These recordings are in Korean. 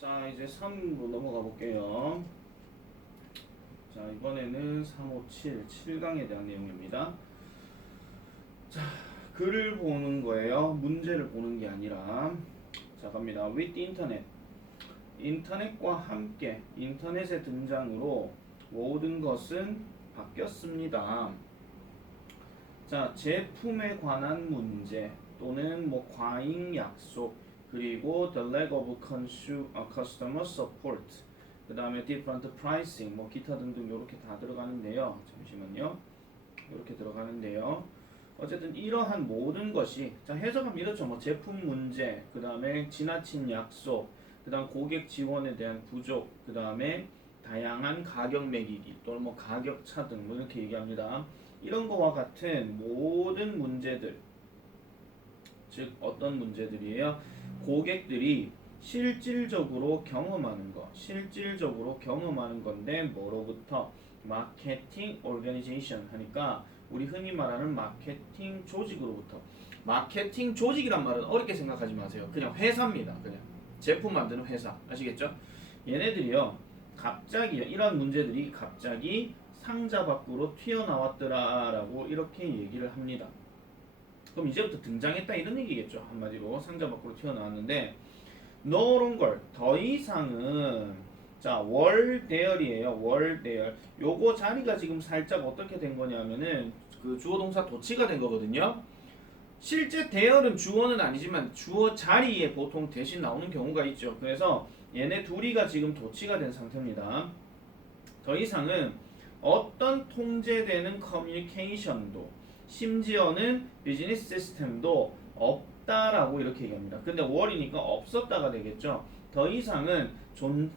자, 이제 3로 넘어가 볼게요. 자, 이번에는 357, 7강에 대한 내용입니다. 자, 글을 보는 거예요. 문제를 보는 게 아니라. 자, 갑니다. With internet. 인터넷과 함께 인터넷의 등장으로 모든 것은 바뀌었습니다. 자, 제품에 관한 문제 또는 뭐 과잉 약속 그리고 the lack of customer support 그 다음에 different pricing 뭐 기타 등등 이렇게 다 들어가는데요. 잠시만요. 이렇게 들어가는데요. 어쨌든 이러한 모든 것이 자 해석하면 이렇죠. 뭐 제품 문제 그 다음에 지나친 약속 그 다음 고객 지원에 대한 부족 그 다음에 다양한 가격 매기기 또는 뭐 가격 차등 뭐 이렇게 얘기합니다. 이런 거와 같은 모든 문제들 즉 어떤 문제들이에요? 고객들이 실질적으로 경험하는 건데 뭐로부터 마케팅 오르가니제이션 하니까 우리 흔히 말하는 마케팅 조직으로부터 마케팅 조직이란 말은 어렵게 생각하지 마세요. 그냥 회사입니다. 그냥 제품 만드는 회사 아시겠죠? 얘네들이요 갑자기 이런 문제들이 갑자기 상자 밖으로 튀어나왔더라라고 이렇게 얘기를 합니다. 그럼 이제부터 등장했다 이런 얘기겠죠. 한마디로 상자 밖으로 튀어나왔는데 no longer 더 이상은 자 월 대열이에요. 월 대열 요거 자리가 지금 살짝 어떻게 된 거냐면은 그 주어 동사 도치가 된 거거든요. 실제 대열은 주어는 아니지만 주어 자리에 보통 대신 나오는 경우가 있죠. 그래서 얘네 둘이가 지금 도치가 된 상태입니다. 더 이상은 어떤 통제되는 커뮤니케이션도 심지어는 비즈니스 시스템도 없다라고 이렇게 얘기합니다. 근데 월이니까 없었다가 되겠죠. 더 이상은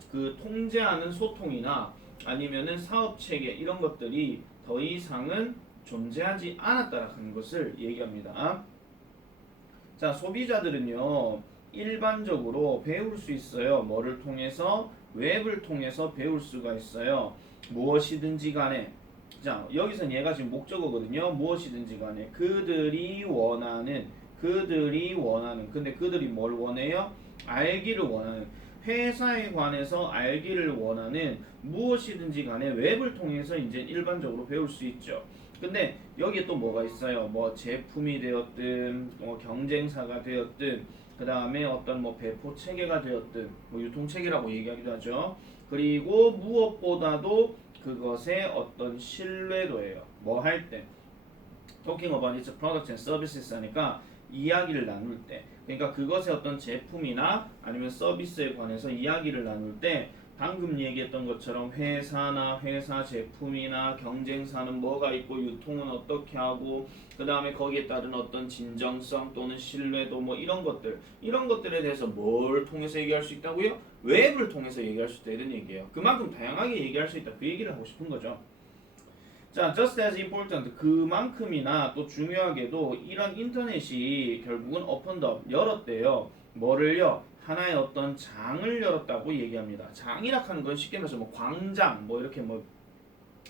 그 통제하는 소통이나 아니면은 사업 체계 이런 것들이 더 이상은 존재하지 않았다라는 것을 얘기합니다. 자, 소비자들은요 일반적으로 배울 수 있어요. 뭐를 통해서? 웹을 통해서 배울 수가 있어요. 무엇이든지 간에 자 여기선 얘가 지금 목적어거든요. 무엇이든지 간에 그들이 원하는 근데 그들이 뭘 원해요? 알기를 원하는 회사에 관해서 알기를 원하는 무엇이든지 간에 웹을 통해서 이제 일반적으로 배울 수 있죠. 근데 여기에 또 뭐가 있어요? 뭐 제품이 되었든 뭐 경쟁사가 되었든 그 다음에 어떤 뭐 배포 체계가 되었든 뭐 유통 체계라고 얘기하기도 하죠. 그리고 무엇보다도 그것의 어떤 신뢰도예요. 뭐 할 때 talking about its products and services 하니까 이야기를 나눌 때 그러니까 그것의 어떤 제품이나 아니면 서비스에 관해서 이야기를 나눌 때 방금 얘기했던 것처럼 회사나 회사 제품이나 경쟁사는 뭐가 있고 유통은 어떻게 하고 그 다음에 거기에 따른 어떤 진정성 또는 신뢰도 뭐 이런 것들에 대해서 뭘 통해서 얘기할 수 있다고요? 웹을 통해서 얘기할 수 있다 이런 얘기예요. 그만큼 다양하게 얘기할 수 있다 그 얘기를 하고 싶은 거죠. 자, just as important 그만큼이나 또 중요하게도 이런 인터넷이 결국은 opened up 열었대요. 뭐를요? 하나의 어떤 장을 열었다고 얘기합니다. 장이라 하는 건 쉽게 말해서 뭐 광장 뭐 이렇게 뭐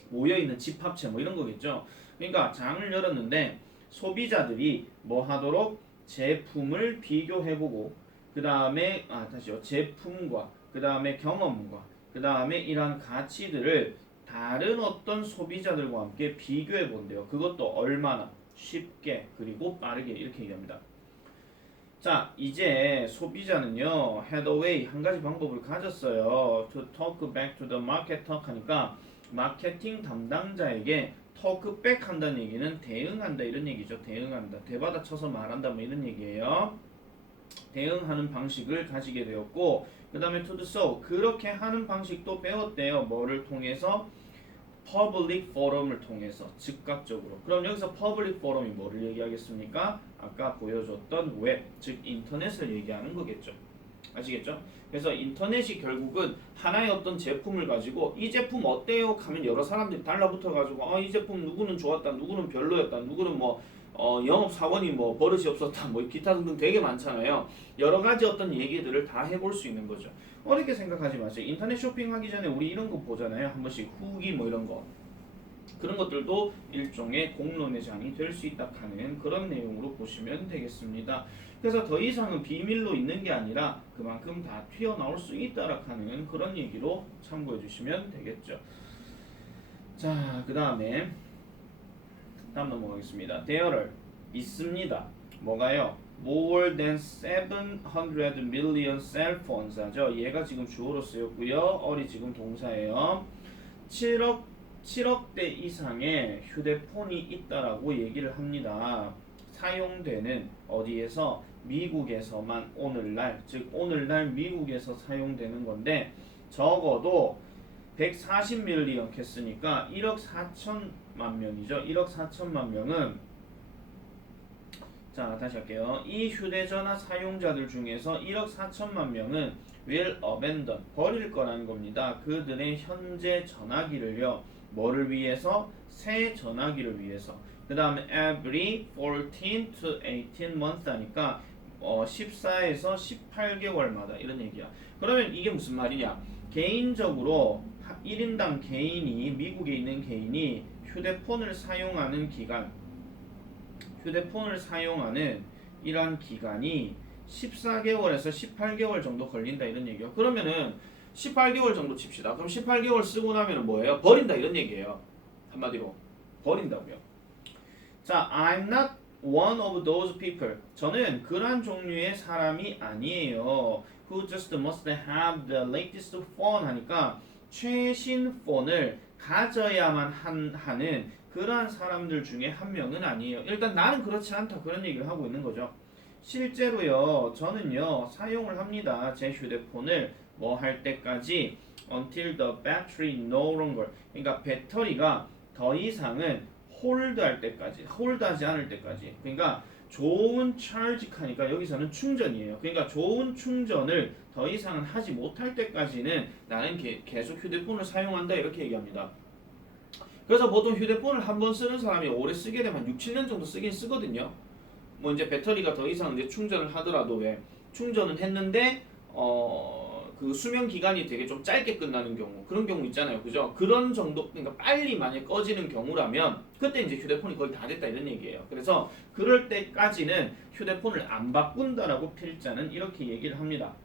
모여 있는 집합체 뭐 이런 거겠죠. 그러니까 장을 열었는데 소비자들이 뭐 하도록 제품을 비교해보고 그 다음에 다시요 제품과 그 다음에 경험과 그 다음에 이러한 가치들을 다른 어떤 소비자들과 함께 비교해 본대요. 그것도 얼마나 쉽게 그리고 빠르게 이렇게 얘기합니다. 자, 이제 소비자는요, had a way 한 가지 방법을 가졌어요. To talk back to the market talk 하니까 마케팅 담당자에게 talk back 한다는 얘기는 대응한다 이런 얘기죠. 대응한다. 대받아쳐서 말한다 뭐 이런 얘기예요. 대응하는 방식을 가지게 되었고 그 다음에 to do so 그렇게 하는 방식도 배웠대요. 뭐를 통해서? public forum을 통해서 즉각적으로. 그럼 여기서 public forum이 뭐를 얘기하겠습니까? 아까 보여줬던 웹, 즉 인터넷을 얘기하는 거겠죠. 아시겠죠? 그래서 인터넷이 결국은 하나의 어떤 제품을 가지고 이 제품 어때요? 하면 여러 사람들이 달라붙어 가지고 이 제품 누구는 좋았다, 누구는 별로였다, 누구는 뭐 영업 사원이 뭐 버릇이 없었다, 뭐 기타 등등 되게 많잖아요. 여러 가지 어떤 얘기들을 다 해볼 수 있는 거죠. 어렵게 생각하지 마세요. 인터넷 쇼핑하기 전에 우리 이런 거 보잖아요. 한 번씩 후기 뭐 이런 거. 그런 것들도 일종의 공론의 장이 될 수 있다 하는 그런 내용으로 보시면 되겠습니다. 그래서 더 이상은 비밀로 있는 게 아니라 그만큼 다 튀어나올 수 있다라 하는 그런 얘기로 참고해 주시면 되겠죠. 자, 그 다음에 다음 넘어가겠습니다. There're 있습니다. 뭐가요? More than 700 million cell phones 하죠. 얘가 지금 주어로 쓰였고요. 어리 지금 동사예요. 7억 대 이상의 휴대폰이 있다라고 얘기를 합니다. 사용되는 어디에서? 미국에서만 오늘날, 즉 오늘날 미국에서 사용되는 건데 적어도 140밀리언 했으니까 1억 4천만 명이죠. 1억 4천만 명은 자 다시 할게요. 이 휴대전화 사용자들 중에서 1억 4천만 명은 will abandon 버릴 거라는 겁니다. 그들의 현재 전화기를요. 뭐를 위해서? 새 전화기를 위해서. 그 다음에 every 14 to 18 months 하니까 14에서 18개월마다 이런 얘기야. 그러면 이게 무슨 말이냐? 개인적으로 1인당 개인이 미국에 있는 개인이 휴대폰을 사용하는 기간, 휴대폰을 사용하는 이러한 기간이 14개월에서 18개월 정도 걸린다 이런 얘기예요. 그러면은 18개월 정도 칩시다. 그럼 18개월 쓰고 나면은 뭐예요? 버린다 이런 얘기예요. 한마디로 버린다고요. 자, I'm not one of those people. 저는 그런 종류의 사람이 아니에요. Who just must have the latest phone 하니까 최신 폰을 가져야만 하는 그러한 사람들 중에 한 명은 아니에요. 일단 나는 그렇지 않다 그런 얘기를 하고 있는 거죠. 실제로요, 저는요 사용을 합니다. 제 휴대폰을 뭐 할 때까지 until the battery no longer. 그러니까 배터리가 더 이상은 홀드할 때까지, 홀드하지 않을 때까지. 그러니까 좋은 차지하니까 여기서는 충전이에요. 그러니까 좋은 충전을 더 이상은 하지 못할 때까지는 나는 계속 휴대폰을 사용한다 이렇게 얘기합니다. 그래서 보통 휴대폰을 한번 쓰는 사람이 오래 쓰게 되면 6, 7년 정도 쓰긴 쓰거든요. 뭐 이제 배터리가 더 이상 이제 충전을 하더라도 왜 충전은 했는데 그 수명 기간이 되게 좀 짧게 끝나는 경우 그런 경우 있잖아요, 그죠? 그런 정도 그러니까 빨리 만약 꺼지는 경우라면 그때 이제 휴대폰이 거의 다 됐다 이런 얘기예요. 그래서 그럴 때까지는 휴대폰을 안 바꾼다라고 필자는 이렇게 얘기를 합니다.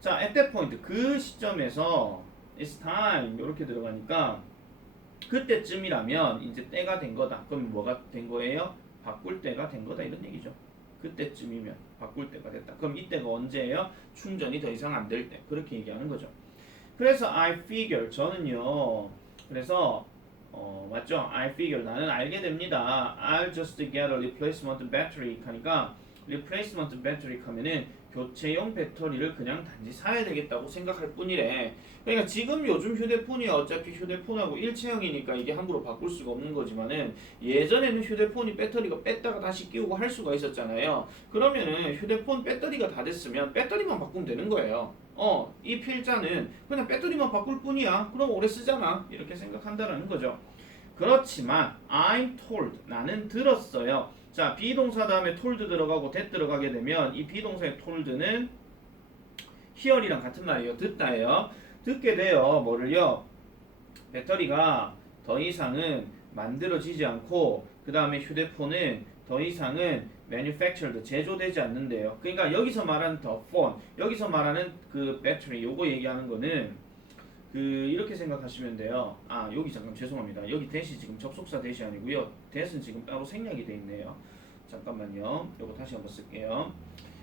자, at that point 그 시점에서 it's time 이렇게 들어가니까 그때쯤이라면 이제 때가 된 거다. 그럼 뭐가 된 거예요? 바꿀 때가 된 거다 이런 얘기죠. 그때쯤이면 바꿀 때가 됐다. 그럼 이때가 언제예요? 충전이 더 이상 안 될 때. 그렇게 얘기하는 거죠. 그래서 I figure 저는요. 그래서 맞죠? I figure 나는 알게 됩니다. I'll just get a replacement battery 하니까 replacement battery 하면은 교체용 배터리를 그냥 단지 사야 되겠다고 생각할 뿐이래. 그러니까 지금 요즘 휴대폰이 어차피 휴대폰하고 일체형이니까 이게 함부로 바꿀 수가 없는 거지만은 예전에는 휴대폰이 배터리가 뺐다가 다시 끼우고 할 수가 있었잖아요. 그러면은 휴대폰 배터리가 다 됐으면 배터리만 바꾸면 되는 거예요. 이 필자는 그냥 배터리만 바꿀 뿐이야. 그럼 오래 쓰잖아. 이렇게 생각한다라는 거죠. 그렇지만 I'm told 나는 들었어요. 자, 비동사 다음에 told 들어가고 that 들어가게 되면 이 비동사의 told는 hear이랑 같은 말이에요. 듣다예요. 듣게 돼요. 뭐를요? 배터리가 더 이상은 만들어지지 않고 그 다음에 휴대폰은 더 이상은 manufactured 제조되지 않는데요. 그러니까 여기서 말하는 the phone, 여기서 말하는 그 배터리 요거 얘기하는 거는 이렇게 생각하시면 돼요. 여기 잠깐 죄송합니다. 여기 that이 지금 접속사 that이 아니고요. that은 지금 따로 생략이 돼 있네요. 잠깐만요. 요거 다시 한번 쓸게요.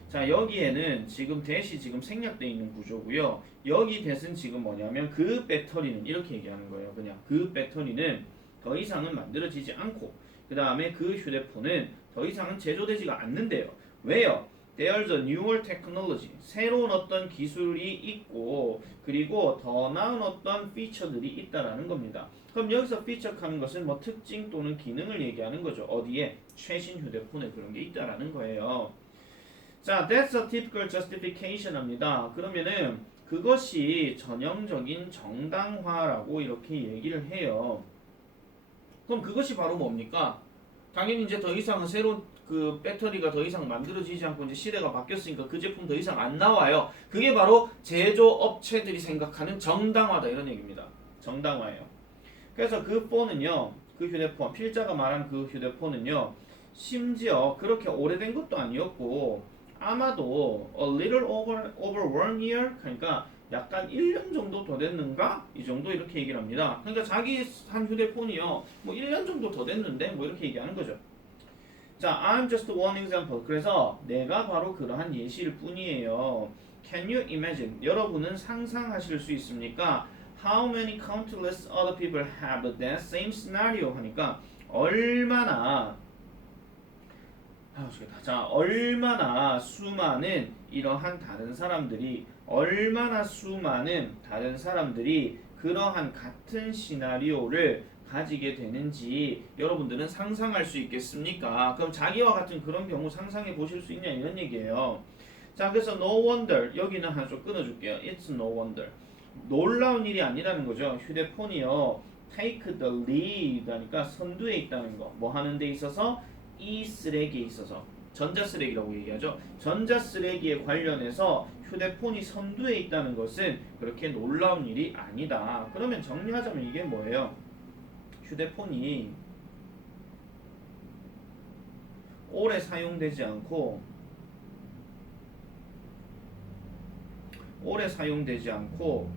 자, 여기에는 지금 that이 지금 생략돼 있는 구조고요. 여기 that은 지금 뭐냐면 그 배터리는 이렇게 얘기하는 거예요. 그냥 그 배터리는 더 이상은 만들어지지 않고 그 다음에 그 휴대폰은 더 이상은 제조되지가 않는데요. 왜요? There's a newer technology. 새로운 어떤 기술이 있고 그리고 더 나은 어떤 피처들이 있다라는 겁니다. 그럼 여기서 피처하는 것은 뭐 특징 또는 기능을 얘기하는 거죠. 어디에? 최신 휴대폰에 그런 게 있다라는 거예요. 자, that's a typical justification 합니다. 그러면은 그것이 전형적인 정당화라고 이렇게 얘기를 해요. 그럼 그것이 바로 뭡니까? 당연히 이제 더 이상은 새로운 그 배터리가 더 이상 만들어지지 않고 이제 시대가 바뀌었으니까 그 제품 더 이상 안 나와요. 그게 바로 제조업체들이 생각하는 정당화다 이런 얘기입니다. 정당화예요. 그래서 그 폰은요, 그 휴대폰, 필자가 말한 그 휴대폰은요, 심지어 그렇게 오래된 것도 아니었고 아마도 a little over 1 year 그러니까 약간 1년 정도 더 됐는가? 이 정도 이렇게 얘기를 합니다. 그러니까 자기 한 휴대폰이요. 뭐 1년 정도 더 됐는데 뭐 이렇게 얘기하는 거죠. 자, I'm just one example. 그래서 내가 바로 그러한 예시일 뿐이에요. Can you imagine? 여러분은 상상하실 수 있습니까? How many countless other people have that same scenario? 하니까 얼마나 자, 얼마나 수많은 이러한 다른 사람들이 그러한 같은 시나리오를 가지게 되는지 여러분들은 상상할 수 있겠습니까? 그럼 자기와 같은 그런 경우 상상해 보실 수 있냐 이런 얘기예요. 자, 그래서 no wonder 여기는 하나 좀 끊어줄게요. It's no wonder. 놀라운 일이 아니라는 거죠. 휴대폰이요. Take the lead 하니까 선두에 있다는 거. 뭐 하는 데 있어서? 이 쓰레기에 있어서. 전자쓰레기라고 얘기하죠. 전자쓰레기에 관련해서 휴대폰이 선두에 있다는 것은 그렇게 놀라운 일이 아니다. 그러면 정리하자면 이게 뭐예요? 휴대폰이 오래 사용되지 않고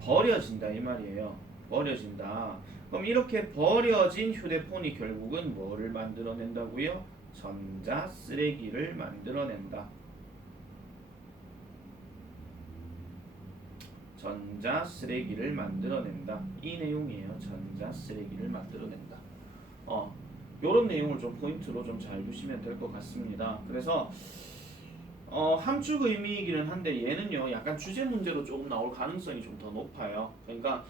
버려진다 이 말이에요. 버려진다. 그럼 이렇게 버려진 휴대폰이 결국은 뭐를 만들어낸다고요? 전자 쓰레기를 만들어낸다. 전자 쓰레기를 만들어낸다. 이 내용이에요. 전자 쓰레기를 만들어낸다. 요런 내용을 좀 포인트로 좀 잘 두시면 될 것 같습니다. 그래서 함축 의미이기는 한데 얘는요 약간 주제 문제로 조금 나올 가능성이 좀 더 높아요. 그러니까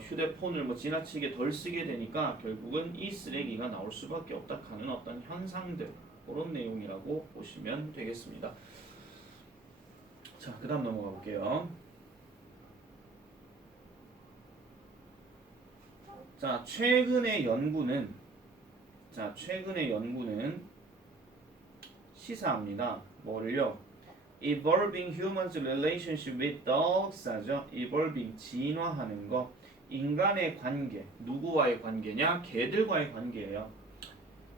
휴대폰을 뭐 지나치게 덜 쓰게 되니까 결국은 이 쓰레기가 나올 수밖에 없다 하는 어떤 현상들 그런 내용이라고 보시면 되겠습니다. 자, 그 다음 넘어가 볼게요. 자, 최근의 연구는 시사합니다. 뭐를요? Evolving humans' relationship with dogs 하죠. Evolving, 진화하는 거. 인간의 관계, 누구와의 관계냐? 개들과의 관계예요.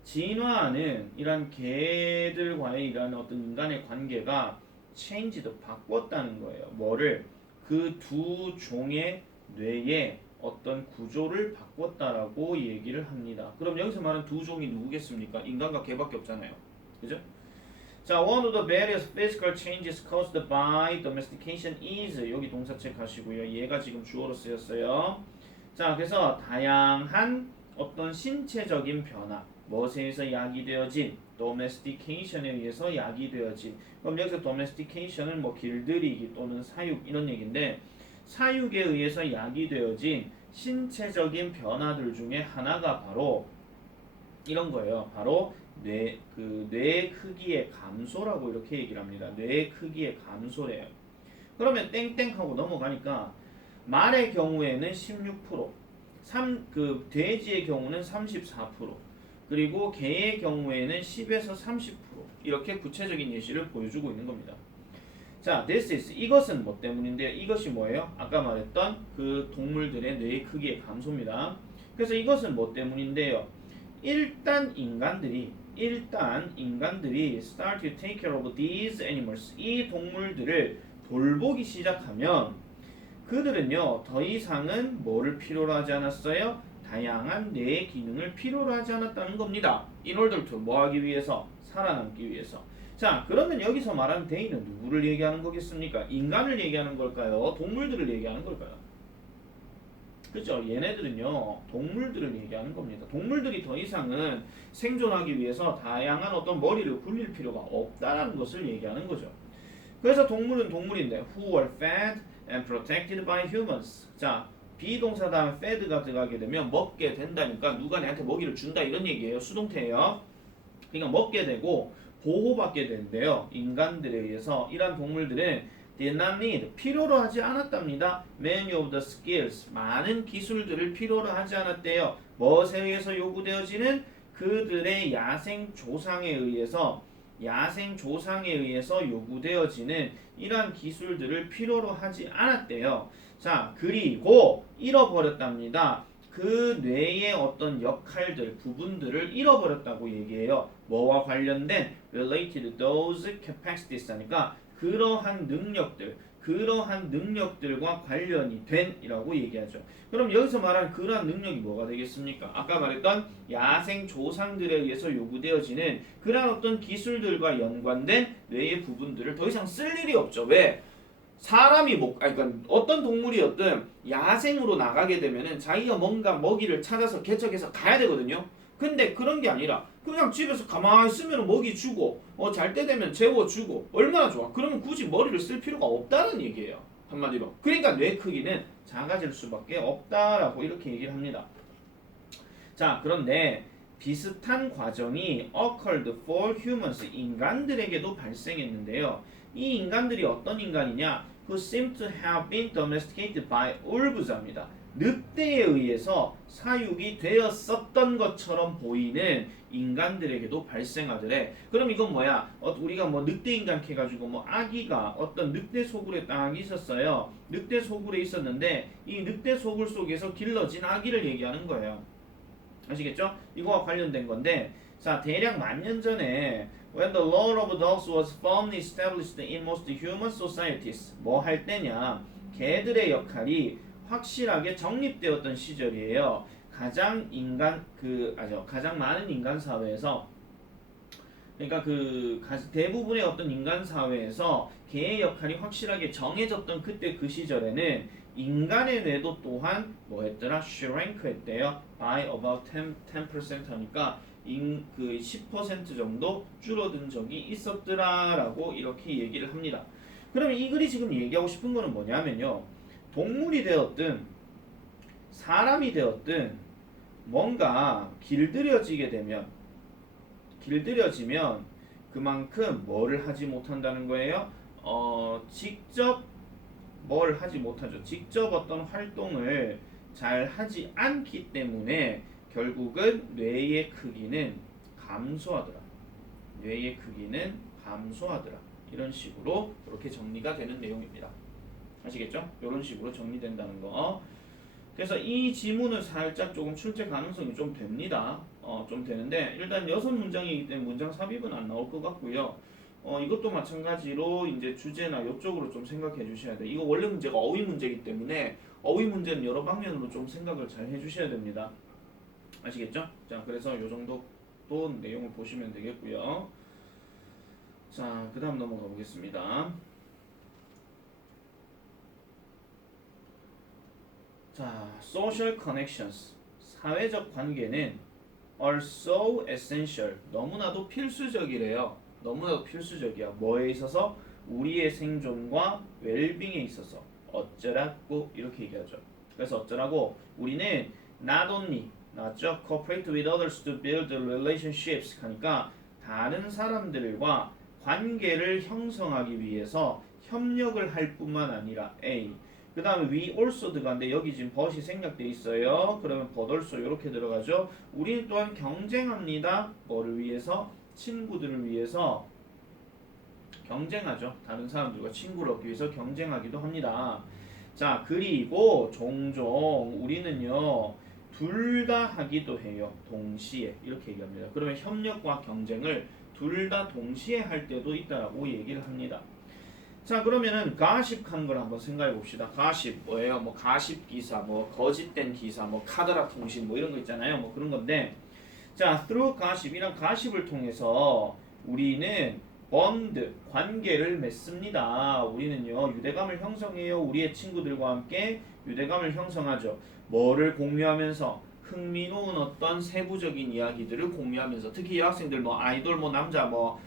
진화하는 이런 개들과의 이런 어떤 인간의 관계가 changed, 바꿨다는 거예요. 뭐를? 그 두 종의 뇌의 어떤 구조를 바꿨다라고 얘기를 합니다. 그럼 여기서 말하는 두 종이 누구겠습니까? 인간과 개밖에 없잖아요. 그죠? 자, one of the various physical changes caused by domestication is 여기 동사책 하시고요. 얘가 지금 주어로 쓰였어요. 자, 그래서 다양한 어떤 신체적인 변화, 무엇에 의해서 야기되어진 domestication에 의해서 야기되어진. 그럼 여기서 domestication은 뭐 길들이기 또는 사육 이런 얘기인데 사육에 의해서 야기되어진 신체적인 변화들 중에 하나가 바로 이런 거예요. 바로 뇌 크기의 감소라고 이렇게 얘기를 합니다. 뇌 크기의 감소래요. 그러면 땡땡하고 넘어가니까 말의 경우에는 16%, 돼지의 경우는 34%, 그리고 개의 경우에는 10에서 30% 이렇게 구체적인 예시를 보여주고 있는 겁니다. 자, this is 이것은 뭐 때문인데요? 이것이 뭐예요? 아까 말했던 그 동물들의 뇌의 크기의 감소입니다. 그래서 이것은 뭐 때문인데요? 일단 인간들이 start to take care of these animals 이 동물들을 돌보기 시작하면 그들은요 더 이상은 뭐를 필요로 하지 않았어요? 다양한 뇌의 기능을 필요로 하지 않았다는 겁니다. In order to 뭐 하기 위해서? 살아남기 위해서. 자, 그러면 여기서 말하는 they는 누구를 얘기하는 거겠습니까? 인간을 얘기하는 걸까요? 동물들을 얘기하는 걸까요? 그죠? 얘네들은요 동물들을 얘기하는 겁니다. 동물들이 더 이상은 생존하기 위해서 다양한 어떤 머리를 굴릴 필요가 없다라는 것을 얘기하는 거죠. 그래서 동물은 동물인데 who are fed and protected by humans. 자, 비동사 다음 fed가 들어가게 되면 먹게 된다니까 누가 내한테 먹이를 준다 이런 얘기예요. 수동태예요. 그러니까 먹게 되고 보호받게 된대요. 인간들에 의해서. 이러한 동물들은 did not need, 필요로 하지 않았답니다. Many of the skills, 많은 기술들을 필요로 하지 않았대요. 무엇에 의해서 요구되어지는? 그들의 야생 조상에 의해서 요구되어지는 이러한 기술들을 필요로 하지 않았대요. 자, 그리고 잃어버렸답니다. 그 뇌의 어떤 역할들, 부분들을 잃어버렸다고 얘기해요. 뭐와 관련된? related those capacities 하니까 그러한 능력들과 관련이 된이라고 얘기하죠. 그럼 여기서 말하는 그러한 능력이 뭐가 되겠습니까? 아까 말했던 야생 조상들에 의해서 요구되어지는 그러한 어떤 기술들과 연관된 뇌의 부분들을 더 이상 쓸 일이 없죠. 왜? 사람이 그러니까 어떤 동물이었든 야생으로 나가게 되면은 자기가 뭔가 먹이를 찾아서 개척해서 가야 되거든요. 근데 그런 게 아니라 그냥 집에서 가만히 있으면 먹이 주고 잘 때 되면 재워주고 얼마나 좋아. 그러면 굳이 머리를 쓸 필요가 없다는 얘기예요. 한마디로. 그러니까 뇌 크기는 작아질 수밖에 없다라고 이렇게 얘기를 합니다. 자, 그런데 비슷한 과정이 occurred for humans, 인간들에게도 발생했는데요. 이 인간들이 어떤 인간이냐? who seem to have been domesticated by wolves입니다. 늑대에 의해서 사육이 되었었던 것처럼 보이는 인간들에게도 발생하더래. 그럼 이건 뭐야? 우리가 뭐 늑대 인간 해가지고 뭐 아기가 어떤 늑대 소굴에 딱 있었어요. 늑대 소굴에 있었는데 이 늑대 소굴 속에서 길러진 아기를 얘기하는 거예요. 아시겠죠? 이거와 관련된 건데, 자, 대략 10,000년 전에 when the law of dogs was firmly established in most human societies, 뭐 할 때냐? 개들의 역할이 확실하게 정립되었던 시절이에요. 가장 많은 인간 사회에서, 그러니까 대부분의 어떤 인간 사회에서 개의 역할이 확실하게 정해졌던 그때 그 시절에는 인간의 뇌도 또한 뭐 했더라? shrink 했대요. by about 10% 하니까 10% 정도 줄어든 적이 있었더라라고 이렇게 얘기를 합니다. 그러면 이 글이 지금 얘기하고 싶은 거는 뭐냐면요. 동물이 되었든 사람이 되었든 뭔가 길들여지면 그만큼 뭐를 하지 못한다는 거예요? 직접 뭘 하지 못하죠. 직접 어떤 활동을 잘 하지 않기 때문에 결국은 뇌의 크기는 감소하더라. 이런 식으로 이렇게 정리가 되는 내용입니다. 아시겠죠? 이런 식으로 정리된다는 거. 그래서 이 지문은 살짝 조금 출제 가능성이 좀 됩니다. 좀 되는데 일단 6문장이기 때문에 문장 삽입은 안 나올 것 같고요. 이것도 마찬가지로 이제 주제나 이쪽으로 좀 생각해 주셔야 돼요. 이거 원래 문제가 어휘 문제이기 때문에 어휘 문제는 여러 방면으로 좀 생각을 잘 해주셔야 됩니다. 아시겠죠? 자, 그래서 이 정도 또 내용을 보시면 되겠고요. 자, 그 다음 넘어가 보겠습니다. 자, social connections, 사회적 관계는 are so essential, 너무나도 필수적이래요. 너무나도 필수적이야. 뭐에 있어서? 우리의 생존과 웰빙에 있어서. 어쩌라고 이렇게 얘기하죠. 그래서 어쩌라고? 우리는 not only, 맞죠? cooperate with others to build relationships 하니까 다른 사람들과 관계를 형성하기 위해서 협력을 할 뿐만 아니라 A, 그 다음에 we also 들어가는데 여기 지금 but이 생략되어 있어요. 그러면 but also 이렇게 들어가죠. 우리는 또한 경쟁합니다. 뭐를 위해서? 친구들을 위해서 경쟁하죠. 다른 사람들과 친구를 얻기 위해서 경쟁하기도 합니다. 자, 그리고 종종 우리는요 둘 다 하기도 해요. 동시에 이렇게 얘기합니다. 그러면 협력과 경쟁을 둘 다 동시에 할 때도 있다라고 얘기를 합니다. 자, 그러면은 가십한 걸 한번 생각해 봅시다. 가십 뭐예요? 뭐 가십 기사, 뭐 거짓된 기사, 뭐 카더라 통신, 뭐 이런 거 있잖아요. 뭐 그런 건데, 자, through gossip, 이런 가십을 통해서 우리는 bonds, 관계를 맺습니다. 우리는요 유대감을 형성해요. 우리의 친구들과 함께 유대감을 형성하죠. 뭐를 공유하면서? 흥미로운 어떤 세부적인 이야기들을 공유하면서, 특히 여학생들 뭐 아이돌 뭐 남자 뭐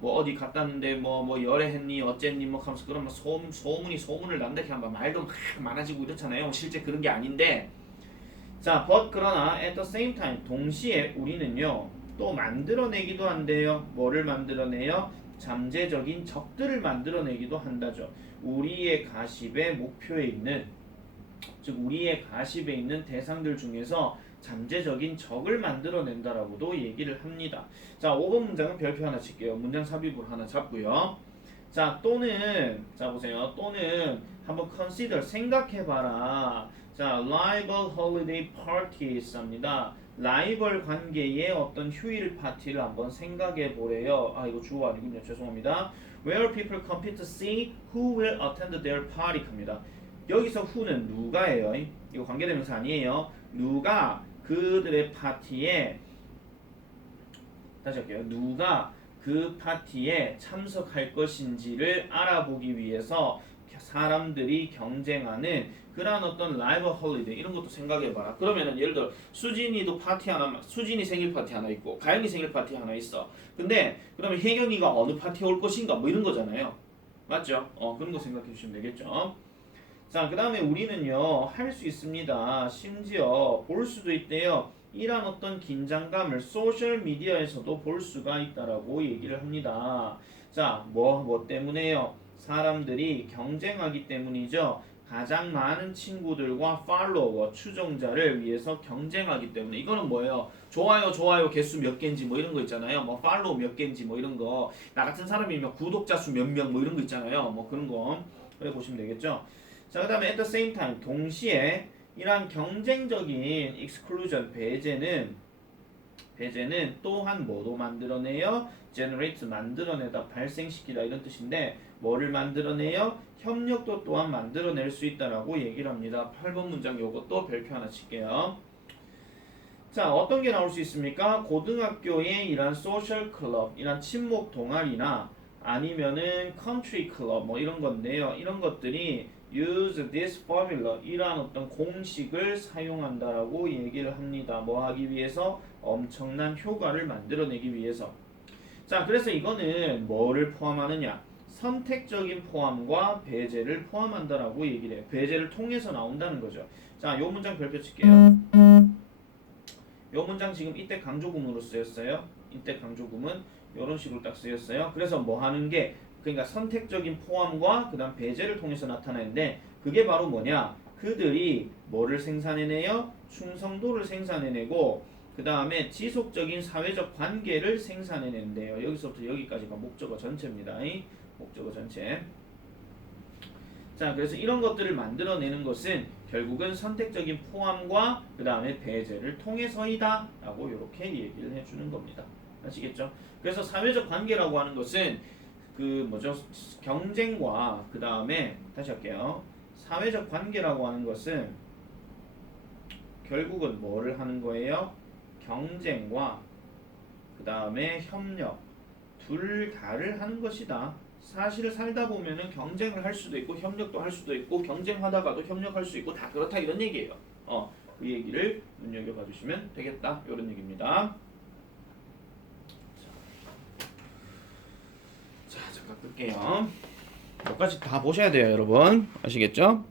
어디 갔다 왔는데 뭐 열애했니 어쨌니 뭐 하면서 그런 소문을 난다 이렇게 하면 말도 막 많아지고 이렇잖아요. 실제 그런 게 아닌데, 자, but 그러나 at the same time, 동시에 우리는요 또 만들어내기도 한대요. 뭐를 만들어내요? 잠재적인 적들을 만들어내기도 한다죠. 우리의 가십의 목표에 있는, 즉 우리의 가십에 있는 대상들 중에서 잠재적인 적을 만들어낸다라고도 얘기를 합니다. 자, 5번 문장은 별표 하나 칠게요. 문장 삽입으로 하나 잡고요. 자, 또는, 자 보세요. 또는 한번 consider, 생각해봐라. 자, rival holiday parties 합니다. 라이벌 관계의 어떤 휴일 파티를 한번 생각해 보래요. 아 이거 주어 아니군요. 죄송합니다. Where people compete to see who will attend their party 합니다. 여기서 who는 누가예요. 이거 관계대명사 아니에요. 누가 그들의 파티에 다시 할게요. 누가 그 파티에 참석할 것인지를 알아보기 위해서 사람들이 경쟁하는 그런 어떤 라이벌 홀리데이 이런 것도 생각해봐라. 그러면은 예를 들어 수진이도 파티 하나, 수진이 생일 파티 하나 있고 가영이 생일 파티 하나 있어. 근데 그러면 혜경이가 어느 파티에 올 것인가 뭐 이런 거잖아요. 맞죠? 그런 거 생각해 주시면 되겠죠. 자, 그 다음에 우리는요 할 수 있습니다. 심지어 볼 수도 있대요. 이런 어떤 긴장감을 소셜 미디어에서도 볼 수가 있다라고 얘기를 합니다. 자, 뭐 때문에요? 사람들이 경쟁하기 때문이죠. 가장 많은 친구들과 팔로워, 추종자를 위해서 경쟁하기 때문에 이거는 뭐예요? 좋아요 개수 몇 개인지 뭐 이런 거 있잖아요. 뭐 팔로우 몇 개인지 뭐 이런 거. 나 같은 사람이면 구독자 수 몇 명 뭐 이런 거 있잖아요. 뭐 그런 거. 그래 보시면 되겠죠. 자, 그 다음에 at the same time 동시에 이러한 경쟁적인 exclusion 배제는 또한 뭐도 만들어내요? generate 만들어내다 발생시키다 이런 뜻인데 뭐를 만들어내요? 협력도 또한 만들어낼 수 있다라고 얘기를 합니다. 8번 문장 요것도 별표 하나 칠게요. 자, 어떤 게 나올 수 있습니까? 고등학교에 이런 소셜 클럽, 이런 친목 동아리나 아니면은 country club 뭐 이런 건데요. 이런 것들이 use this formula 이러한 어떤 공식을 사용한다라고 얘기를 합니다. 뭐 하기 위해서? 엄청난 효과를 만들어내기 위해서. 자, 그래서 이거는 뭐를 포함하느냐? 선택적인 포함과 배제를 포함한다라고 얘기를 해요. 배제를 통해서 나온다는 거죠. 자, 요 문장 별표 칠게요. 요 문장 지금 이때 강조구문으로 쓰였어요. 이때 강조구문 이런 식으로 딱 쓰였어요. 그래서 뭐 하는 게 그러니까 선택적인 포함과 그다음 배제를 통해서 나타나는데 그게 바로 뭐냐? 그들이 뭐를 생산해내요? 충성도를 생산해내고 그 다음에 지속적인 사회적 관계를 생산해낸대요. 여기서부터 여기까지가 목적어 전체입니다. 목적어 전체. 자, 그래서 이런 것들을 만들어내는 것은 결국은 선택적인 포함과 그 다음에 배제를 통해서이다 라고 이렇게 얘기를 해주는 겁니다. 아시겠죠? 그래서 사회적 관계라고 하는 것은 그 뭐죠? 경쟁과 그 다음에 다시 할게요. 사회적 관계라고 하는 것은 결국은 뭐를 하는 거예요? 경쟁과 그 다음에 협력 둘 다를 하는 것이다. 사실 살다 보면은 경쟁을 할 수도 있고 협력도 할 수도 있고 경쟁하다가도 협력할 수 있고 다 그렇다 이런 얘기예요. 그 얘기를 눈여겨봐 주시면 되겠다 이런 얘기입니다. 자, 잠깐 끌게요. 여기까지 다 보셔야 돼요, 여러분. 아시겠죠?